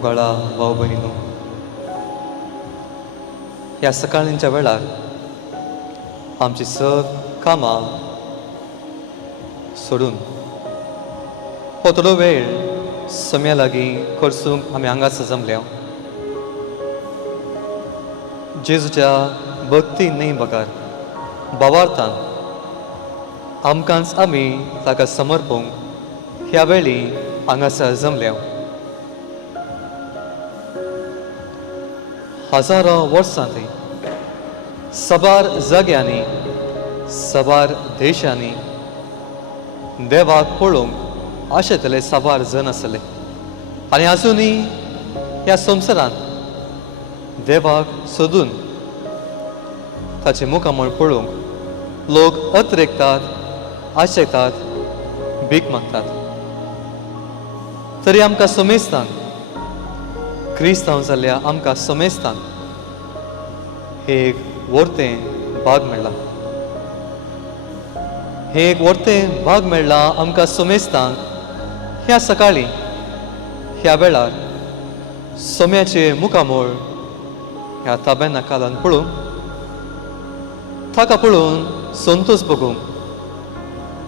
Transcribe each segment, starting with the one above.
मोगाळा भाव भयणीनो, ह्या सकाळींच्या वेळार आमची सग कामां सोडून हो थोडो वेळ सम्या लागीं करसूंक आमी हांगासर जमल्या. जेजूच्या भक्ती न्ही बकार भावार्थान आमकांच आमी ताका समर्पूंक ह्या वेळी हांगासर जमल्या. हजारो वर्सांनी सबार जाग्यांनी सबार देशांनी देवाक पळोवंक आशेतले सबार जण आसले. आनी आजुनूय ह्या संवसारांत देवाक सोदून ताचे मुखामळ पळोवंक लोक अत्रेकतात, आशेतात, भीक मागतात. तरी आमकां सोमेस्तान क्रिस्तांव जाल्ल्या आमकां सोमेस्तान हे एक व्हरतें भाग मेळ्ळा. हे एक व्हरतें भाग मेळ्ळा आमकां सोमेस्तांक ह्या सकाळी ह्या वेळार सोम्याचे मुखामळ ह्या ताबेर्नाकालांत पळोवंक, ताका पळोवन संतोश भोगूंक,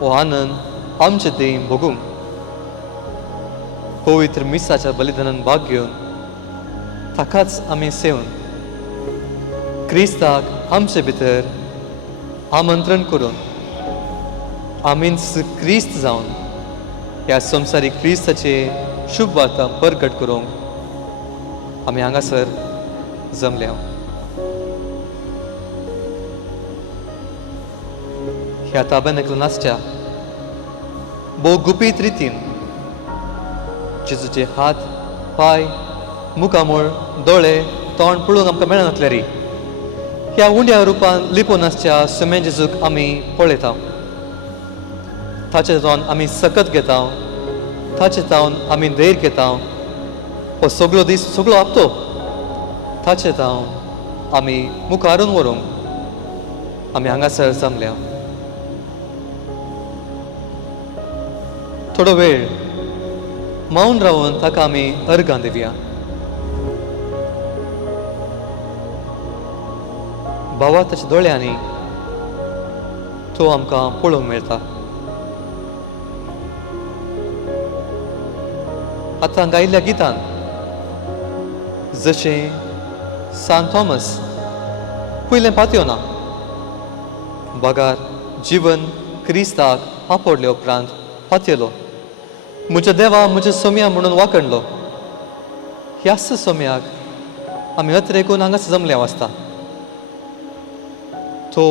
हो आनंद आमचे देह भोगूंक, पवित्र मिसाच्या बलिदानान भाग घेवन ताकाच आमी सेवन क्रिस्ताक आमचे भितर आमंत्रण करून आमीच क्रिस्त जावन ह्या संवसारीक क्रिस्ताचे शुभ वार्ता परगट करूंक आमी हांगासर जमल्या. ह्या ताबेर्नाकल आसच्या भोव गुपीत रितीन जेजूचे हात, पाय, मुखामळ, दोळे, तोंड पळोवंक आमकां मेळनातले रे. ह्या उंड्या रुपान लिपोवन आसच्या सोम्या जेजूक आमी पळयता. ताचे जावन आमी सकत घेता, ताचे जावन आमी धैर्य घेता. हो सगळो दीस सगळो हप्तो ताचे जावन आमी मुखारून व्हरूंक आमी हांगासर जमल्या. थोडो वेळ मौन रावन ताका आमी अर्गां दिवया. भावा ताच्या दोळ्यांनी तो आमकां पळोवंक मेळटा. आतां गायिल्ल्या गितान जशें सान थॉमस पयलें पातयो ना बगार जीवन क्रिस्ताक आपडले उपरांत पातयलो. म्हज्या देवा म्हज्या सोम्या म्हणून वाकणलो. ह्याच सोम्याक आमी अत्रेकून हांगासर जमले आसता. तो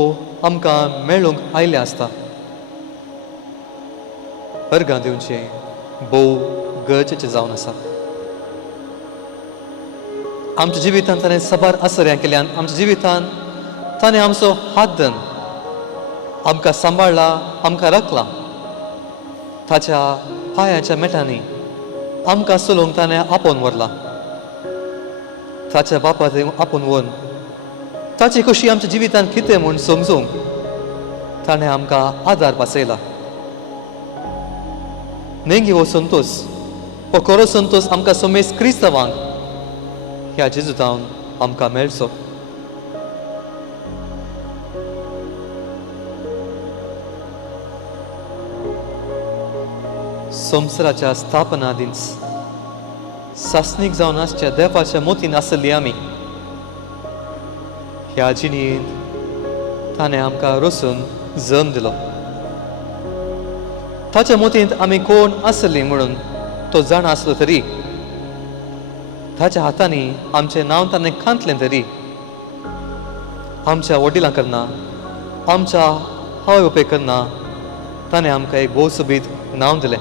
आमकां मेळूंक आयले आसता. अर्गां दिवचें भोव गरजेचें जावन आसा. आमच्या जिवितांत ताणें सबार आसऱ्यां केल्यान आमच्या जिवितांत ताणें आमचो हात धरून आमकां सांबाळला, आमकां राखला. ताच्या पांयाच्या मेटांनी आमकां चलोवंक ताणें आपोवन व्हरला. ताच्या बापा थंय आपोवन व्हरून ताची कशी आमच्या जिवितांत कितें म्हूण समजूंक ताणें आमकां आदार पासयला. नेंगी हो संतोश, हो खरो संतोश आमकां सोमेस क्रिस्तांवांक ह्या जेजूतावन आमकां मेळचो. संवसाराच्या स्थापना दिस सासणीक जावन आसच्या देवाच्या मोतीन आसली आमी. ह्या जिणेंत ताणें आमकां रचून जल्म दिलो. ताच्या मोतींत आमी कोण आसली म्हणून तो जाण आसलो तरी ताच्या हातांनी आमचें नांव ताणें खांतलें तरी आमच्या वडिलां करना, आमच्या आवय बापाय करना ताणें आमकां एक भोव सोबीत नांव दिलें.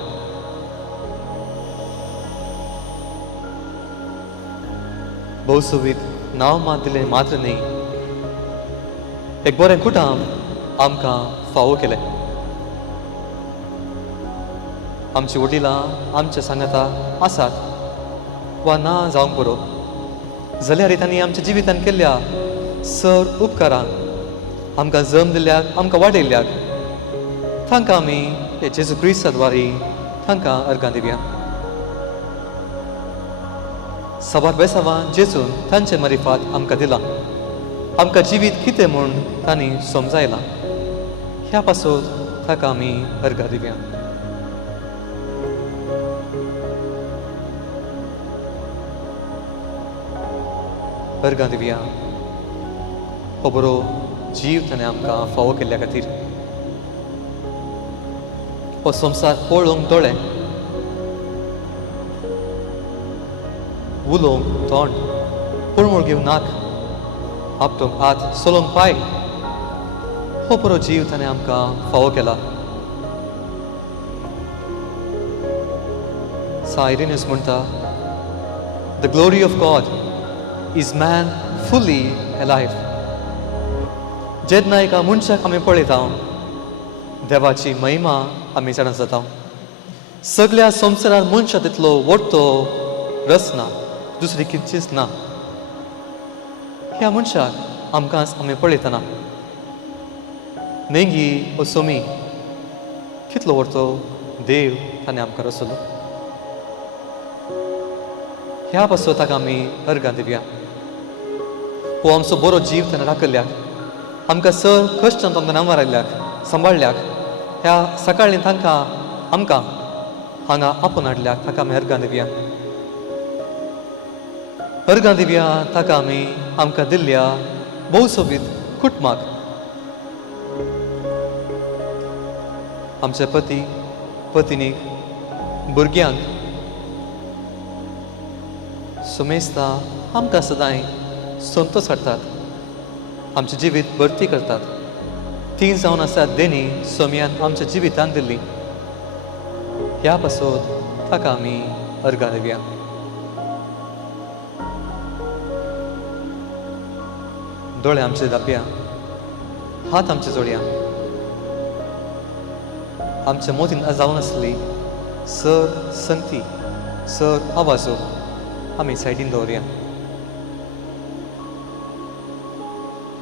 भोव सोबीत नांव मात दिलें मात्र न्ही, एक बरें कुटाम आमकां फावो केलें. आमची वडिलां आमच्या सांगाता आसात वा ना जावंक बरो जाल्यार तांणी आमच्या जिवितांत केल्ल्या सर उपकारांक आमकां जल्म दिल्ल्याक, आमकां वाडयल्ल्याक तांकां आमी हे जेजू क्रिस्ता द्वारे तांकां अर्गां दिवया. साबार बेसांवां जेजून तांचे मरिफात आमकां दिला. आमकां जिवीत कितें म्हूण तांणी समजायलां. ह्या पासून ताका आमी अर्घ दिवया. अर्घ दिवया. हो बरो जीव ताणें आमकां फावो केल्ल्या खातीर. हो संवसार पळोवंक दोळे, उलोवंक तोंड, पुळमूळ घेवंक नाक, आपटोवंक हात, सोलोवंक पांय. हो बरो जीव ताणें आमकां फावो केला. सायरिनस म्हणटा, the glory of God is man फुली अलायव. जेन्ना एका मनशाक आमी पळयता, देवाची महिमा आमी जाणा जाता. सगळ्या संवसारांत मनशा तितलो व्हडतो रस ना, दुसरी कितचीच ना. ह्या मनशाक आमकां आमी पळयतना नेंगी ओ सोमी कितलो व्हडतो देव ताणें आमकां रचलो. ह्या पासून ताका आमी अर्घ दिवया. हो आमचो बरो जीव ताणें राखल्याक, आमकां सर कश्टांत आमकां नांवार आयल्याक, सांबाळल्याक, ह्या सकाळीं तांकां आमकां हांगा आपोवन हाडल्याक ताका आमी अर्घ दिवया. अर्घ दिवया ताका आमी आमकां दिल्ल्या भोवसोबीत कुटुंबाक, आमचे पती, पत्नीक, भुरग्यांक, सुमेस्ता आमकां सदांय संतोश हाडटात, आमचें जिवीत भरती करतात. तीं जावन आसात देणी सोमयान आमच्या जिवितांत दिल्ली. ह्या पासून ताका आमी अर्घ दिवया. दोळे आमचे धापया, हात आमचे जोडया. आमच्या मोतीन जावन आसली सर संगती, सर आवाजो आमी सायडीन दवरया.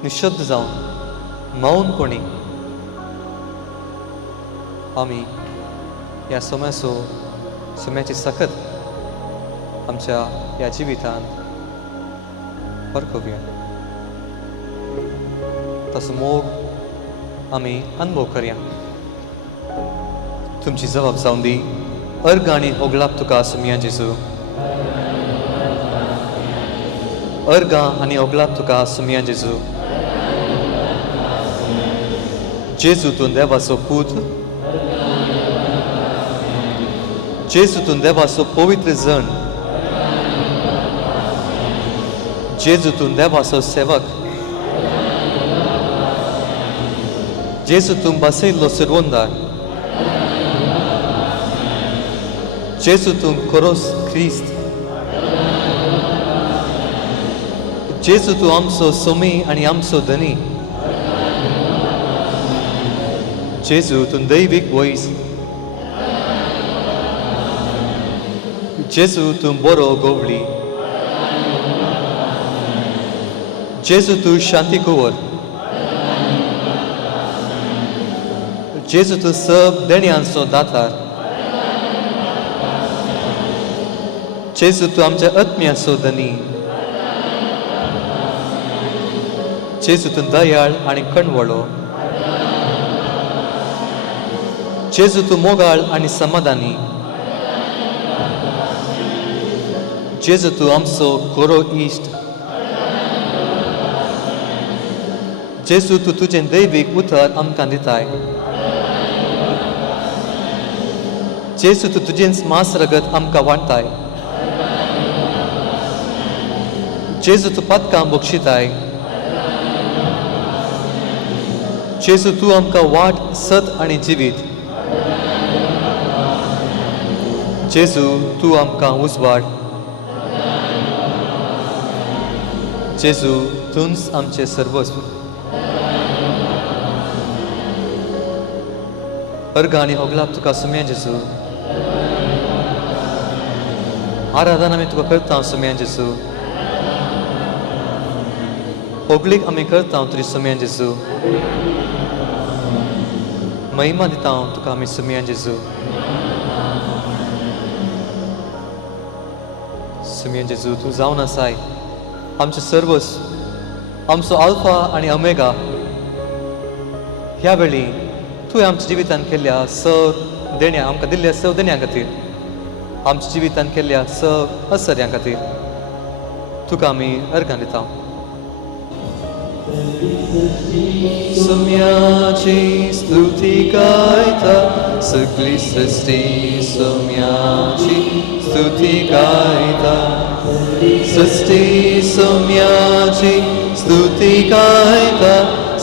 निशब्द जावन मौनपणी आमी ह्या सोम्याची सकत आमच्या ह्या जिवितांत परकोवया. तसो मोग आमी अनुभव करया. तुमची जबाब जावन दी. अर्घ आनी होगलाप तुका सोमया जेजू. अर्घ आनी होगलाप तुका सोमया जेजू. जेजू तूं देवाचो पूत, जेजू तूं देवाचो पवित्र जण, जेजू तूं देवाचो सेवक, जेजू तूं बसयल्लो सुरवंदार, जेजू तूं कोरोस क्रिस्त, जेजू तूं आमचो सोमी आनी आमचो धनी, जेजू तूं दैवीक वॉयस, जेजू तूं बरो गोवळी, जेजू तूं शांती कुंवर, जेजू तूं सब देण्यांचो दातार, जेजू तूं आमच्या आत्म्याचो धनी, जेजू तूं दयाळ आनी कणवळो, जेजू तूं मोगाळ आनी समाधानी, जेजू तूं आमचो खरो इश्ट, जेजू तूं तुजें दैवीक उतर आमकां दिताय, जेजू तूं तुजें मास रगत आमकां वांटताय, जेजू तूं पदकां बक्षिताय, जेजू तूं आमकां वाट सत आनी जिवीत, जेजू तूं आमकां उजवाड, जेजू तूंच आमचें सर्वस्व. अर्घ आनी होगलाप तुका सोमया जेजू. आराधना आमी तुका करता सोमया जेजू. होगलीक आमी करता तुजी सोमया जेजू. महिमा दिता तुका आमी सोमया जेजू. सिमियन जेजू तूं जावन आसाय आमचे सर्वस, आमचो अल्फा आनी ओमेगा. ह्या वेळी तुवें आमच्या जिवितान केल्ल्या सर देण्या आमकां दिल्ल्या सव देण्यां खातीर, आमच्या जिवितान केल्ल्या सव असर्यां खातीर तुका आमी अर्गां दिता. सोम्याची स्तुती गायता, सगळी सृष्टी सोम्याची स्तुती गायता. सृष्टी सोम्याची स्तुती गायता,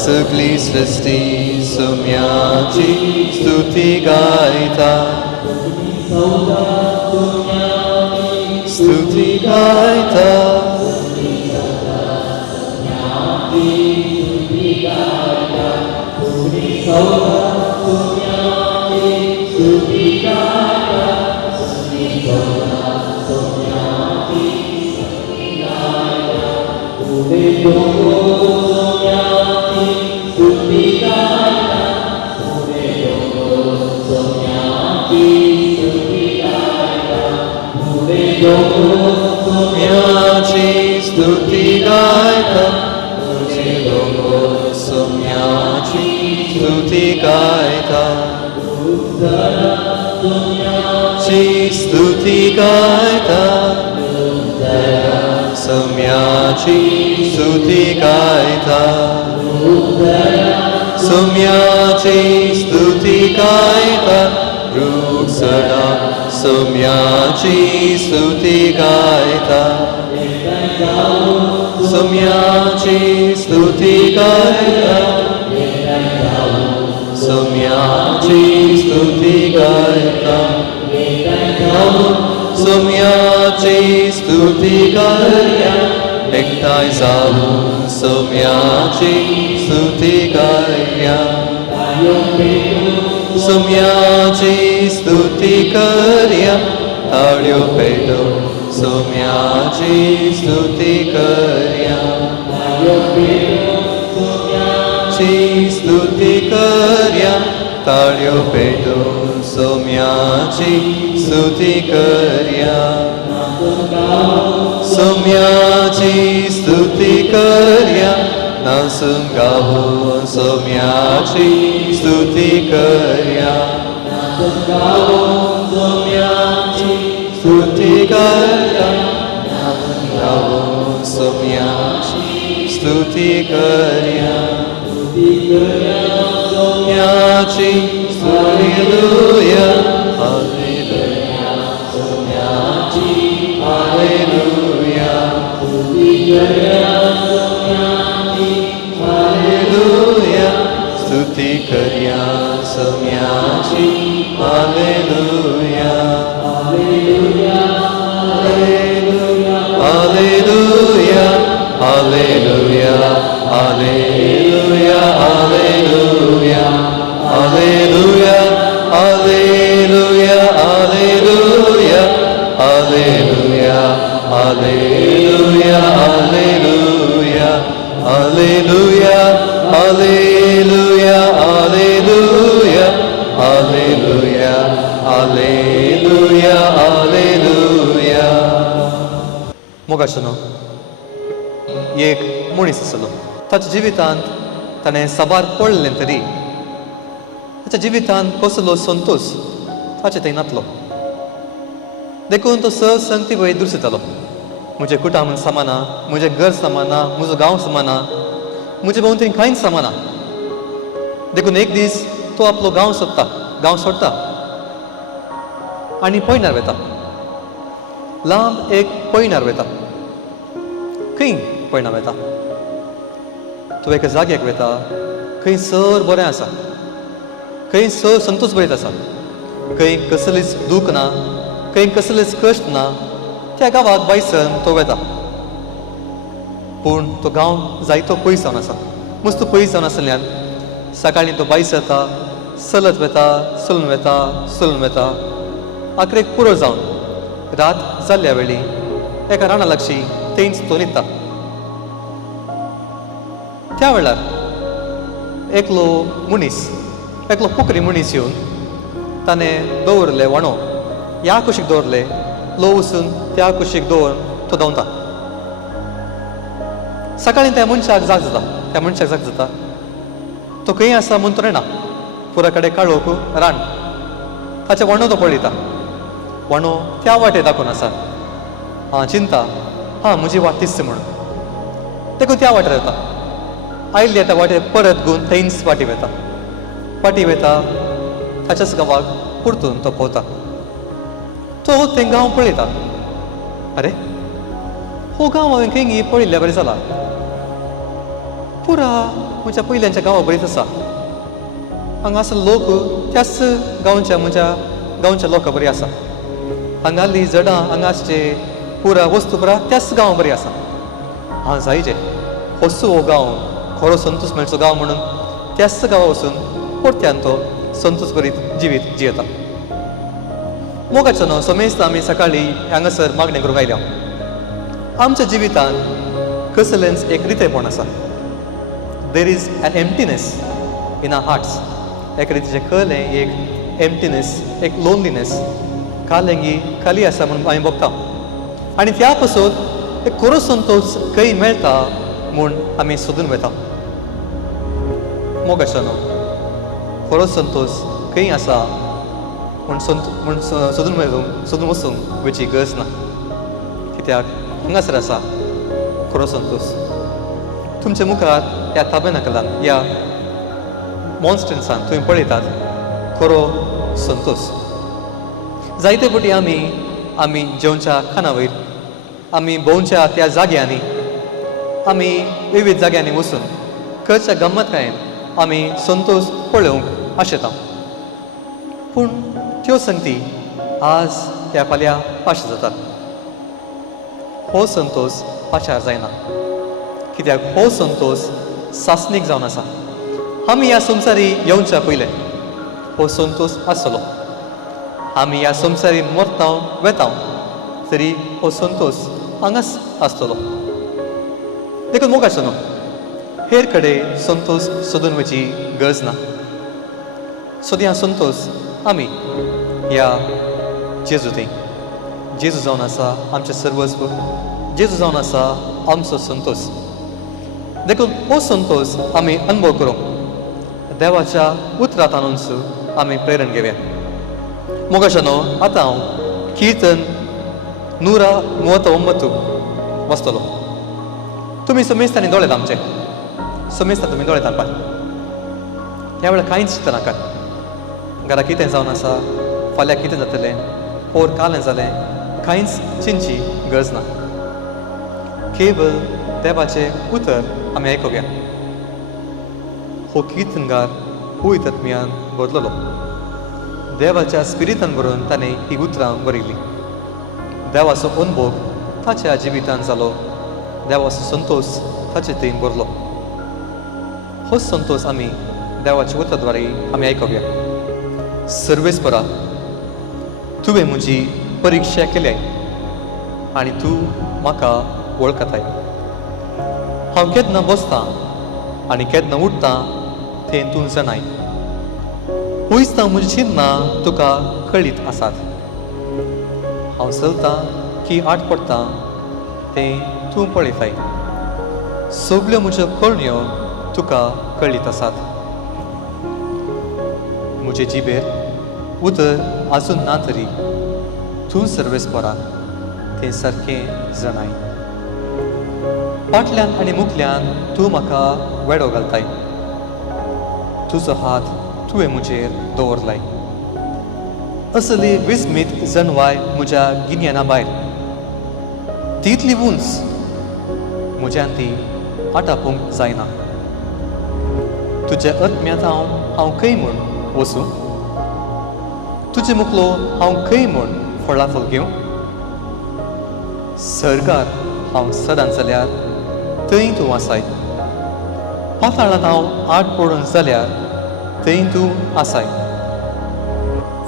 सगळी सृष्टी सोम्याची स्तुती गायता. स्तुती गायता. सोम्याची स्तुती गायता, तुझे लोक सोम्याची स्तुती गायता. सोम्याची स्तुती गायता, सोम्याची स्तुती गायता. सोम्याची स्तुती गायता, रूख सडा सोम्याची स्तुती गायता. सोम्याची स्तुती गायता. सोम्याची स्तुती गायता. सोम्याची स्तुती गायता. एकठांय जाऊन सोम्याची स्तुती गायता. सोम्याची स्तुती करया, ताळयो पेटोवन सोम्याची स्तुती करया. सोम्याची स्तुती करया, ताळयो पेटोवन सोम्याची स्तुती करया. सोम्याची स्तुती करया, नासून गावून सोम्याची स्तुती करया. सोम्याची स्तुती करया, गावून सोम्याची स्तुती करया. सोम्याची हालेलुया, हालेलुया. सोम्याची हालेलुया. हालेलुया, स्तुती करया सोम्याची. हालेलुया. हालेलुया. हालेलुया. हालेलुया. हालेलुया. हालेलुया. हालेलुया. हालेलुया. हालेलुया. हालेलुया. हालेलुया. हालेलुया. हालेलुया. हालेलुया. हालेलुया. हालेलुया. हालेलुया. हालेलुया. मोगाचनो एक मनीस आसलो. ताच्या जिवितांत ताणें साबार पडलें तरी ताच्या जिवितांत कसलो संतोष ताचे थंय नासलो. देखून तो संगती वयर दुसयतालो. म्हजें कुटुंब समाना, म्हजें घर समाना, म्हजो गांव समाना, म्हजे भोंवतणी कांयच समाना. देखून एक दीस तो आपलो गांव सोडटा आनी पयणार वता. लांब एक पयणार वता. खंय पयणार वता? तो एका जाग्याक वता खंय सर बरें आसा, खंय सर संतोष भरीत आसा, खंय कसलीच दूख ना, खंय कसलेच कश्ट ना. त्या गांवाक बायसन तो वता. पूण तो गांव जायतो पयस जावन आसा. मस्त पयस जावन आसल्यान सकाळीं तो बायस येता, चलत वता, चलून वता. आखरेक पुरो जावन रात जाल्ल्या वेळी एका राणा लागची थंयच तो न्हिदता. त्या वेळार एकलो पुकरी मनीस येवन ताणें दवरले वणो ह्या कुशीक दवरले लो वचून त्या कुशीक दवरून तो धांवता. सकाळीं त्या मनशाक जाग जाता. तो खंय आसा म्हूण तो नेना. पुरा कडेन काळोख रान. ताचे वणो तो पळयता. वणो त्या वाटे दाखोवन आसा. चिंता म्हजी वाट तिस्स म्हणून. देखून त्या वाटेर येता. आयिल्ल्या त्या वाटेर परत घेवन थंयच वाटी वयता. ताच्याच गांवाक परतून तो पावता. तो तें गांव पळयता. अरे, हो गांव हांवें खंय पळयल्ल्या बरें जाला. पुरा म्हज्या पयल्यांच्या गांवा बरीच आसा. हांगा लोक त्याच म्हज्या गांवच्या लोकां बरी आसा. हांगाली झाडां हांगाचे पुरा वस्तू पुरा त्याच गांवा बरी आसा. जायचे असो हो गांव खरो संतोष मेळचो गांव म्हणून त्याच गांवा वचून परत्यान तो संतोष भरीत जिवीत जियेता. मोगाचो न्हू समेस्त आमी सकाळीं हांगासर मागणें करूंक आयल्या. आमच्या जिवितान कसलेंच एक रितेपण आसा. There is an emptiness in our hearts. एका रितीचें खलें एक एम्प्टीनेस, एक लोनलीनेस, कालेंगी खाली आसा म्हणून आमी बगता. आनी त्या पासून एक खरो संतोष खंय मेळटा म्हूण आमी सोदून वता. मोगाचो न्हू खरो संतोष खंय आसा म्हूण सोदून वचूंक वेची गरज ना. कित्याक हांगासर आसा खरो संतोष. तुमच्या मुखार ह्या ताबेनाकलान ह्या मॉन्स्टन्सान तुमी पळयतात खरो संतोष. जायते फावटी आमी जेवच्या खाना वयर, आमी भोंवच्या त्या जाग्यांनी, आमी विविध जाग्यांनी वचून खंयच्या गंमतकायेन आमी संतोष पळोवंक आशेता. पूण त्यो संगती आज त्या फाल्यां पाश जातात. हो संतोष पाशार जायना. कित्याक हो संतोष सासणीक जावन आसा. आमी ह्या संवसारी येवच्या पयले हो संतोष आसतलो. आमी ह्या संवसारी मरता वेता तरी हो संतोष हांगाच आसतलो. देखून मोगाचो न्हू हेर कडेन संतोष सोदून वची गरज ना. सोदी हा संतोष आमी ह्या जेजू थंय. जेजू जावन आसा आमचें सर्वस्व. जेजू जावन आसा आमचो संतोष. देखून हो संतोष आमी अनुभव करूंक देवाच्या उतरांतल्यानूच आमी प्रेरण घेवया. मोगाचो न्हू आतां हांव किर्तन 139 वाचतलो. तुमी समेस्तांनी दोळेत आमचे समेस्तां तुमी दोळेत पळय. ह्या वेळार कांयच चिंता नाकात. घरा कितें जावन आसा, फाल्यां कितें जातलें, पोर कालें जालें, कांयच चिंतची गरज ना. केवळ देवाचें उतर आमी आयकुया. हो किर्तनकार पवित्र आत्म्यान बरयलोलो. देवाच्या स्पिरितान बरोवन ताणें ही उतरां बरयलीं. देवाचो अनुभव ताच्या जिवितान जालो. देवाचो संतोष ताचे थंय बरलो. हो संतोष आमी देवाच्या उतराद्वारे आमी आयकुया. सर्वेस्परा, तुवें म्हजी परिक्षा केल्या आनी तूं म्हाका वळखताय. हांव केन्ना बसतां आनी केन्ना उठतां तें तूं जाणाय. हुयसतां म्हजी चिन्नां तुका कळीत आसात. हांव चलतां की आट पडटां तें तूं पळयताय. सगल्यो म्हज्यो कळण्यो तुका कळीत आसात. म्हजे जिबेर उतर आजून ना तरी तूं सर्वेस्परा तें सारकें जाणाय. फाटल्यान आनी मुखल्यान तूं म्हाका वेडो घालताय. तुजो हात तुवें म्हजेर दवरलाय. असली विस्मीत जनवाय म्हज्या गिन्याना भायर. ती इतली उंच म्हज्यान ती आटापूंक जायना. तुज्या आत्म्यांत हांव खंय म्हूण वचूं? तुजे मुखलो हांव खंय म्हूण फळाफळ घेवं? सर्गार हांव सदांच जाल्यार थंय तूं आसाय. पाताळांत हांव आट पडून जाल्यार थंय तूं आसाय.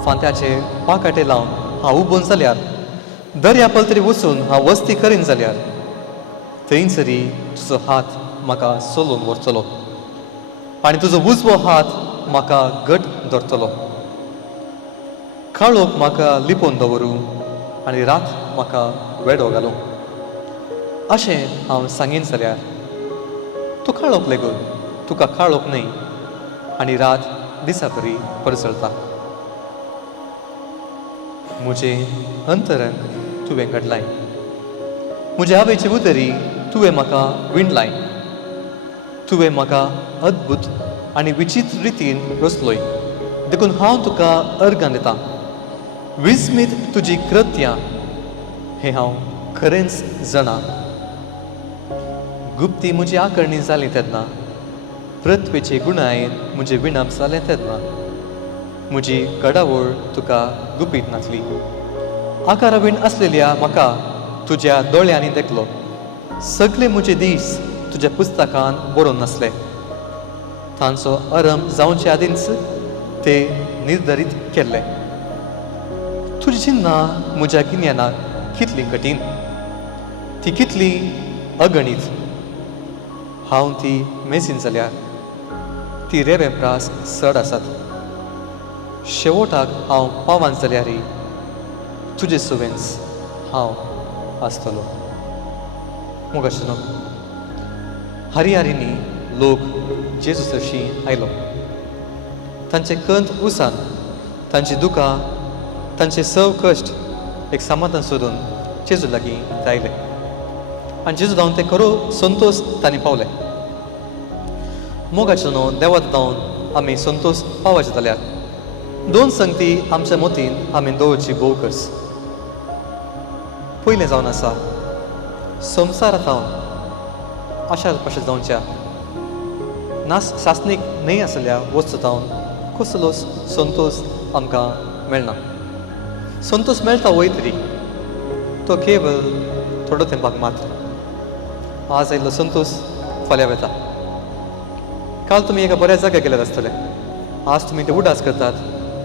फांत्याचे पाकाटे लावन हांव उबोन जाल्यार, दर्या पलतरी वचून हांव वस्ती करीन जाल्यार थंयसरी तुजो हात म्हाका चलोवन व्हरतलो आनी तुजो उजवो हात म्हाका घट धरतलो. काळोख म्हाका लिपोवन दवरूं आनी रात म्हाका वेडो घालूं. अशें हांव सांगीन जाल्यार तूं काळोख लेगून तुका काळोख न्हय आनी रात दिसा बरी परसळटा. म्हजे अंतरंग तुवें घडलाय, म्हजे हावेची उतरी तुवें म्हाका विणलाय. तुवें म्हाका अद्भुत आनी विचित्र रितीन रचलोय, देखून हांव तुका अर्गां दितां. विस्मीत तुजी कृत्यां हें हांव खरेंच जाणा. गुप्ती म्हजी आकर्णी जाली तेन्ना, पृथ्वेचे गुणायेन म्हजें विणप जालें तेन्ना, म्हजी घडावळ तुका गुपीत नासली. आकारावीण आसलेल्या म्हाका तुज्या दोळ्यांनी देखलो. सगळे म्हजे दीस तुज्या पुस्तकान बरोवन नासले. तांचो आरंभ जावचे आदींच ते निर्धारीत केल्ले. तुजी चिन्नां म्हज्या गिन्यानाक कितली कठीण, ती कितली अगणीत. हांव ती मेसीन जाल्यार ती रेवेंप्रास चड आसात. शेवटाक हांव पावान जाल्यारय तुजे सुवेंस हांव आसतलो. मोगाचनो हरियारिनी लोक जेजू सरशी आयलो. तांचे कंत उसान, तांची दुकां, तांचे सव कश्ट एक समाधान सोदून जेजू लागीं आयले. आनी जेजू जावन ते खरो संतोश तांणी पावले. मोगाचनो देवाक जावन आमी संतोश पावचे जाल्यार दोन संगती आमच्या मतीन आमी दवरची भोव कर्स. पयलें जावन आसा संवसारांत हांव आशा कशें जावच्या नास शासनीक न्हय आसल्या वस्तू जावन कसलोच संतोश आमकां मेळना. संतोश मेळटा वय तरी तो केवळ थोडो तेंपाक मात्र. आज आयिल्लो संतोश फाल्यां वता. काल तुमी एका बऱ्या जाग्यार गेल्यार आसतले, आज तुमी ते उडास करतात,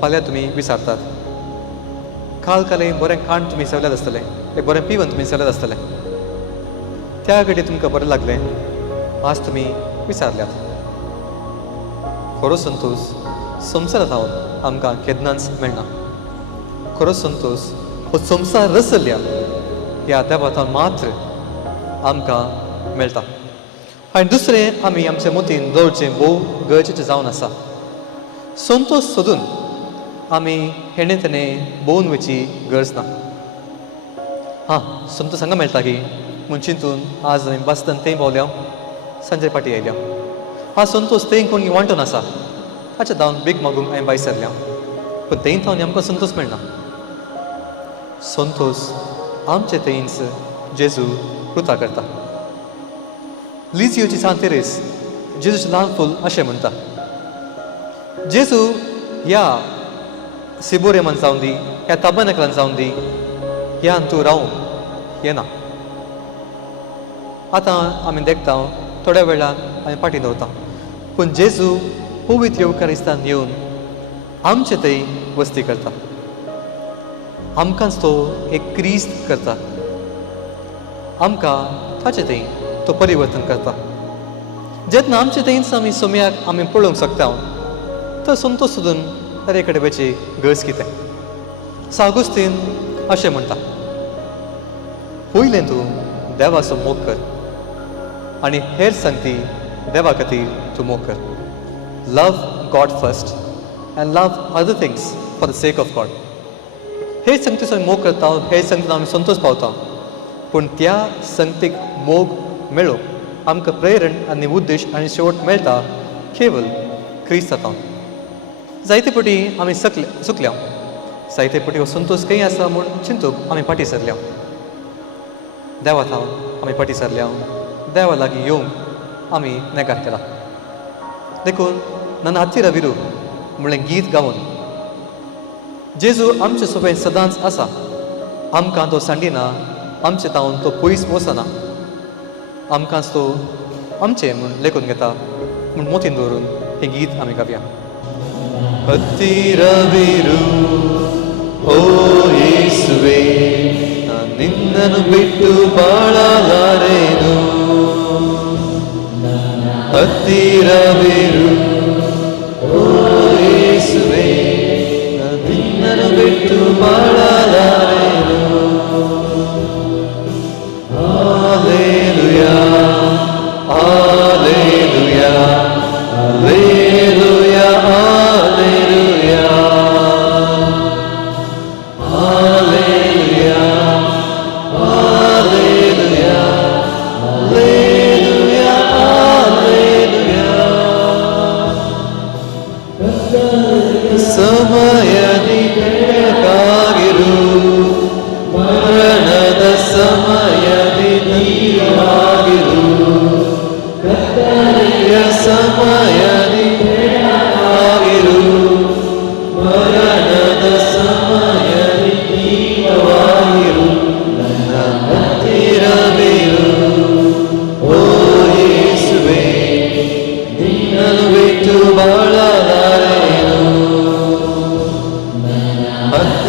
फाल्यां तुमी विसारतात. काल एक बरें खाण तुमी सेवल्यात आसतलें, एक बरें पिवन तुमी सेवल्यात आसतलें. त्या घडये तुमकां बरें लागलें, आज तुमी विसारल्यात. खरो संतोश संवसारांत रावन आमकां केन्नाच मेळना. खरो संतोश हो संवसार रचल्या ह्या देवातान मात्र आमकां मेळटा. आनी दुसरें आमी आमच्या मतीन दवरचें भोव गरजेचें जावन आसा. संतोश सोदून आमी हेणे तेणे भोंवन वयची गरज ना. संतोश हांगा मेळटा की म्हूण चिंतून आज आमी बसतान थंय पावल्या, सांजे फाटी आयल्या. संतोश थंय कोण वांटून आसा, ताच्या धांवन भीक मागूंक हांवें भायर सरल्या. पूण थंय थावन आमकां संतोश मेळना. संतोश आमचे थंयच जेजू कृता करता. लिजियोची सांत तेरेस जेजूचें ल्हान फूल अशें म्हणटा, जेजू ह्या सिबोरेमान जावन दी, ह्या ताबर्नाकलान जावन दी, ह्यान तूं रावूंक येना. आतां आमी देखता थोड्या वेळान आमी पाटी दवरता, पूण जेजू पवित्र येवकारिस्तान येवन आमचे थंय वस्ती करता. आमकांच तो एक क्रिस्त करता. आमकां ताचे थंय तो परिवर्तन करता. जेन्ना आमचे थंयच आमी सोम्याक आमी पळोवंक शकता, तर संतोश सोदून दरे कडेन वयची गरज कितें. सागुस्तीन अशें म्हणटा, पयलें तूं देवाचो मोग कर आनी हेर संगती देवा खातीर तूं मोग कर. Love God first and love other things for the sake of God. हे संगतीचो आमी मोग करता, हे संगतीन आमी संतोश पावता. पूण त्या संगतीक मोग मेळोवंक आमकां प्रेरण आनी उद्देश आनी शेवट मेळटा केवळ क्रिस्त जाता. जायते फावटी आमी चुकल्या, जायते फावटी हो संतोश खंय आसा म्हूण चिंतूंक आमी फाटी सरल्या. देवा थावन आमी फाटी सरल्या, देवा लागीं येवंक आमी नेकार केला. देखून ನನ್ನ ಹತ್ತಿರವಿರು म्हणलें गीत गावन जेजू आमचे सोबत सदांच आसा. आमकां तो सांडिना, आमचे तावन तो पयस वचना. आमकांच तो आमचें म्हूण लेखून घेता म्हूण मोतीन दवरून हें गीत आमी गावया. ಹತ್ತಿರವಿರು ಓ ಯೇಸುವೆ, ನಿನ್ನನ್ನು ಬಿಟ್ಟು ಬಾಳಲಾರೆನು. ಹತ್ತಿರವಿರು ಓ ಯೇಸುವೆ, ನಿನ್ನನ್ನು ಬಿಟ್ಟು ಬಾಳಲಾರೆನು.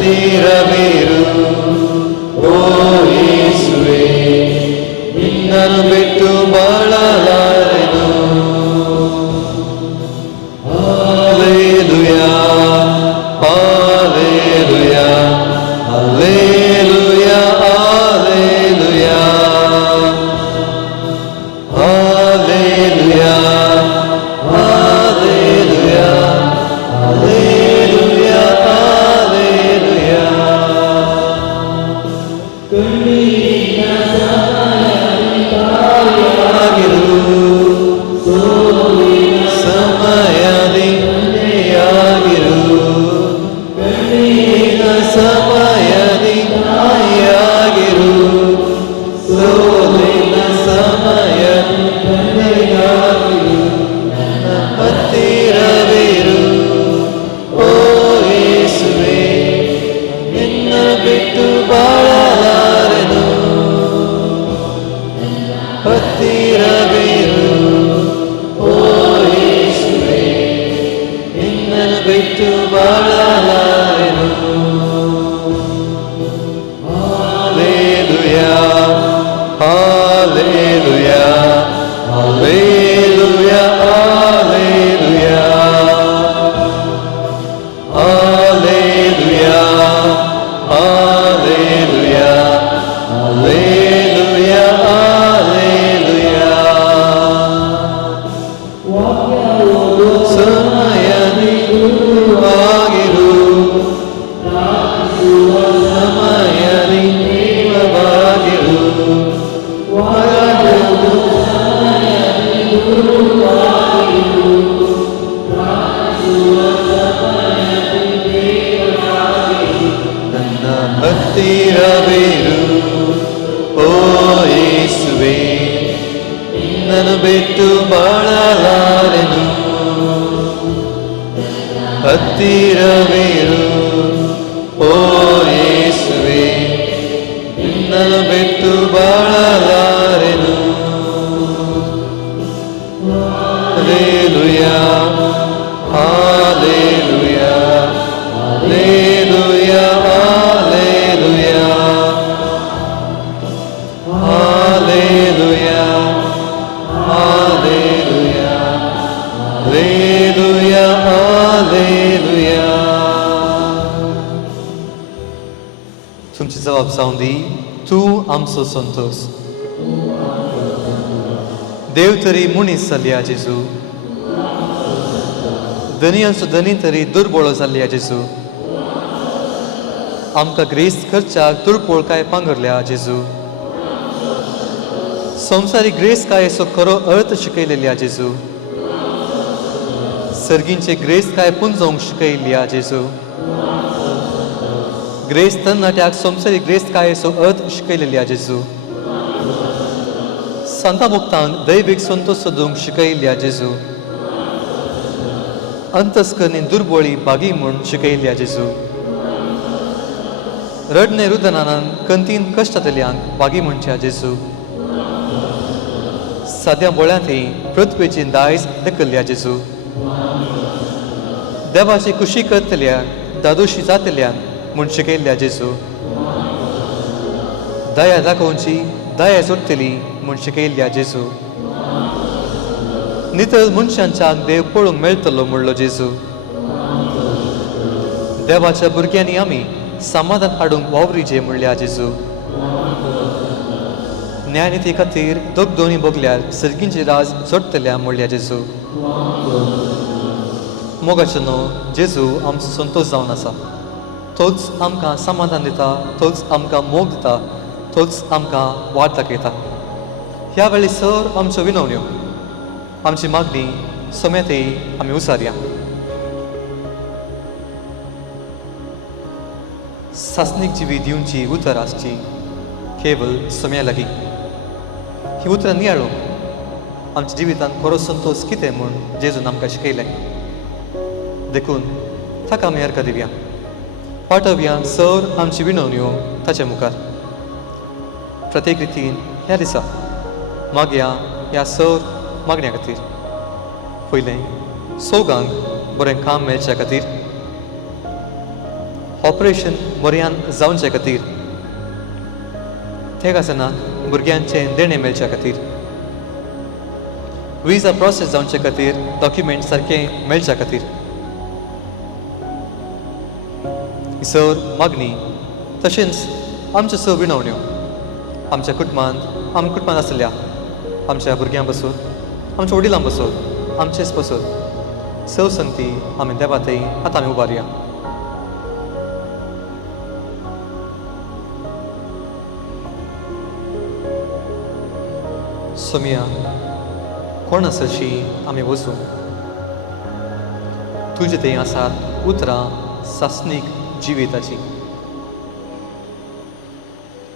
ಹತ್ತಿರವಿರು ಓ ಯೇಸುವೆ, ನಿನ್ನನ್ನು ಬಿಟ್ಟು ಬಾಳಲಾರೆನು. ಹಾಲೆಲೂಯಾ ಹಾಲೆಲೂಯಾ ಹಾಲೆಲೂಯಾ ಹಾಲೆಲೂಯಾ ಹಾಲೆಲೂಯಾ ಹಾಲೆಲೂಯಾ ಹಾಲೆಲೂಯಾ ಹಾಲೆಲೂಯಾ. ಸಮಯದಿ ಯಾಗಿರು, ಸಮಯದಿ ಯಾಗಿರು, ಸೋಲಿನ ಸಮಯದಿ ಯಾಗಿರು, ಹತ್ತಿರವಿರು ಓ ಯೇಸುವೆ, ನಿನ್ನ ಬಿಟ್ಟು ಬಾಳಲಾರೆನು. ಹತ್ತಿರವಿರು ಓ ಯೇಸುವೆ, ನಿನ್ನನ್ನು ಬಿಟ್ಟು ಬಾಳಲಾರೆನು. ಹಾಲೆಲೂಯಾ ಹಾಲೆಲೂಯಾ ಹಾಲೆಲೂಯಾ ಹಾಲೆಲೂಯಾ ಹಾಲೆಲೂಯಾ ಹಾಲೆಲೂಯಾ ಹಾಲೆಲೂಯಾ ಹಾಲೆಲೂಯಾ. ಸಮಯದಿ ಆಗಿರು, ಸಮಯದಿ ದೇವವಾಗಿರು, ನನ್ನ ಹತ್ತಿರವಿರು ಓ ಯೇಸುವೆ, ನಿನ್ನನ್ನು ಬಿಟ್ಟು ಬಾಳಲಾರೆನು. ಹತ್ತಿರವಿರು ಓ ಯೇಸುವೆ, ನಿನ್ನನ್ನು ಬಿಟ್ಟು ಬಾಳಲಾರೆನು. ಹಾಲೆಲೂಯಾ ಹಾಲೆಲೂಯಾ ಹಾಲೆಲೂಯಾ ಹಾಲೆಲೂಯಾ ಹಾಲೆಲೂಯಾ ಹಾಲೆಲೂಯಾ हालेलुया. तुमची जबाब जावंदी तूं आमचो संतोष. देव तरी मनीस जाल्ल्या जेजू, धनयांचो धनी तरी दुर्बळ जाल्ल्या जेजू, आमकां ग्रेस्त करच्याक तुळपोळकाय पांगरल्या जेजू, संवसारी ग्रेस्तकायेचो खरो अर्थ शिकयलेल्या जेजू, सर्गींचे ग्रेस्तकाय पुंजोवंक शिकयल्या जेजू, ग्रेस्त तरणाट्याक संवसारी ग्रेस्तकायेचो अर्थ शिकयलेल्या जेजू, संता मुक्तांक दैवीक संतोष सोदूंक शिकयल्या जेजू, अंतस्करणी दुर्बळी बागी म्हूण शिकयल्या जेजू, रडणे रुदनान कंतीन कश्टांतल्यांक बागी म्हणच्या जेजू, साद्या बोळ्यांतय पृथ्वेची दायज धकल्ल्या जेजू, देवाची कुशी करतल्या दादोशी जातल्यान म्हूण शिकयल्या जेजू, दया दाखोवची दया जोडटली म्हूण शिकयल्या जेजू, नितळ मनशांच्या देव पळोवंक मेळटलो म्हणलो जेजू, देवाच्या भुरग्यांनी आमी समाधान हाडूंक वावरीचे म्हणल्या जेजू, न्यायनिती खातीर दोग दोनी बोगल्यार सर्गींचे राज जोडटल्या म्हणल्या जेजू. मोगाचो न्हू जेजू आमचो संतोष जावन आसा. तोच आमकां समाधान दिता, तोच आमकां मोग दिता, तोच आमकां वाट दाखयता. ह्या वेळी सर आमच्यो विनवण्यो, आमची मागणी समेतय आमी उसारया. सासणीक जिवी दिवची उतर आसची केवळ सोम्या लागीं. ही उतरां नियाळो आमच्या जिवितांत खरो संतोष कितें म्हूण जेजून आमकां शिकयलें. देखून ताका आमी अर्घ दिवया. पाठवया सर आमची विनवण्यो ताचे मुखार. प्रत्येक रितीन ह्या दिसा मागया ह्या सर मागण्या खातीर. पयलें सौगांक बरें काम मेळच्या खातीर. ऑपरेशन बऱ्यान जावचे खातीर ते कासनाक भुरग्यांचे देणे मेळच्या खातीर विजा प्रोसेस जावचे खातीर डॉक्युमेंट सारके मेळच्या खातीर सर मागणी तशेंच आमच्यो स विणवण्यो आमच्या कुटुंबांत आसल्या आमच्या भुरग्यां पासून आमच्या वडिलां पासून आमचेच पासून स संगती आमी देवा थंय आतां आमी उबारया. सोमिया कोण आसशी आमी वचूं तुजे थंय आसात उतरां सासणीक जिविताची.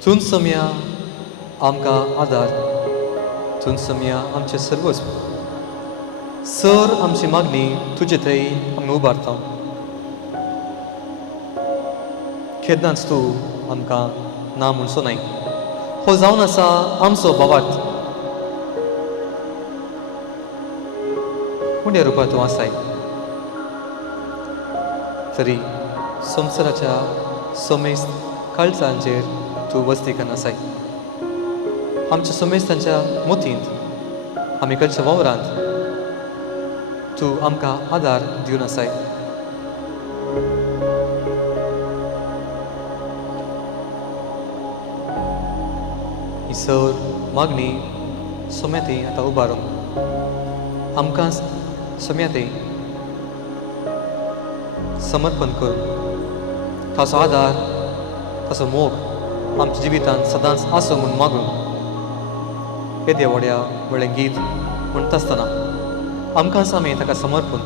तूं सोमिया आमकां आदार, तूं सोमिया आमचें सर्वस्व. सर आमची मागणी तुजे थंय आमी उबारता. केन्नाच तूं आमकां ना म्हणचो न्हय. हो जावन आसा आमचो भावार्थ. उण्या रुपार तूं आसाय तरी संवसाराच्या सोमेस्त काळजांचेर तूं वस्तीकन आसाय. आमच्या सोमेस्तांच्या मोतींत आमी खंयच्या वावरांत तूं आमकां आदार दिवन आसाय. ही सर मागणी सोम्याती आतां उबारून आमकां सोम्याती समर्पण करून ताचो आदार ताचो मोग आमच्या जिवितांत सदांच आसूं म्हूण मागून येदे व्हड्या व्हडलें गीत म्हणटा आसतना आमकांच आमी ताका समर्पण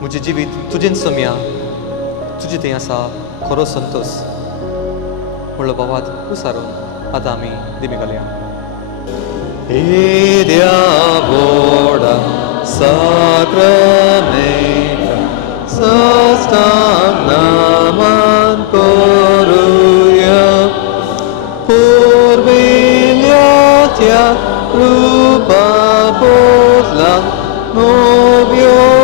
म्हजें जिवीत तुजें सोम्या तुजे थंय आसा खरो संतोष म्हणलो भावात उसारून आतां आमी दिमी घालया. Idia voda sacramenta sastam naman koruya purvilyatia rupa podla novioriti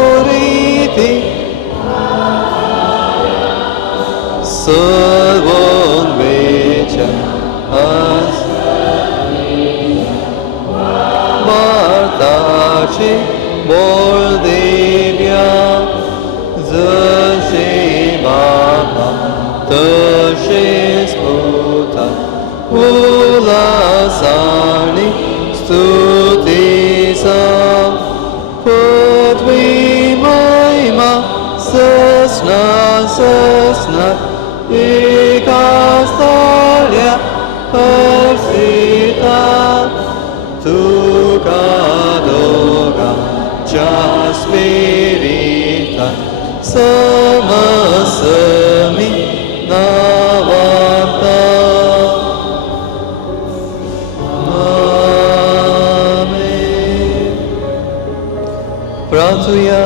servon vecha as Martaci Moldavia Zăși Mama Tăși Sputa Ulasani Stutisa Pătvi Maima Săsna Icastalia Persita Tu cadoga Cea spirita Samasami Navata Amen. Pratuya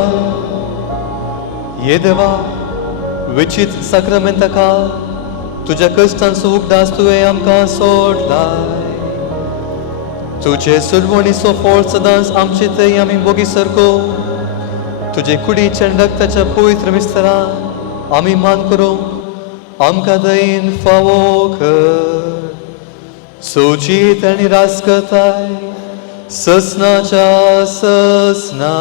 Yedeva विचित साक्रामेंताका तुझ्या कश्टांचो उगडास तुवें आमकां सोडलाय. तुजे सुरवणीचो फळ सदांच आमचे थंय आमी बोगी सरको तुजे कुडीच्या रक्ताच्या पवित्र विस्तारान आमी मान करूं आमकां दयेन फावो कर. सोजीत आनी रास करताय ससनाच्या ससना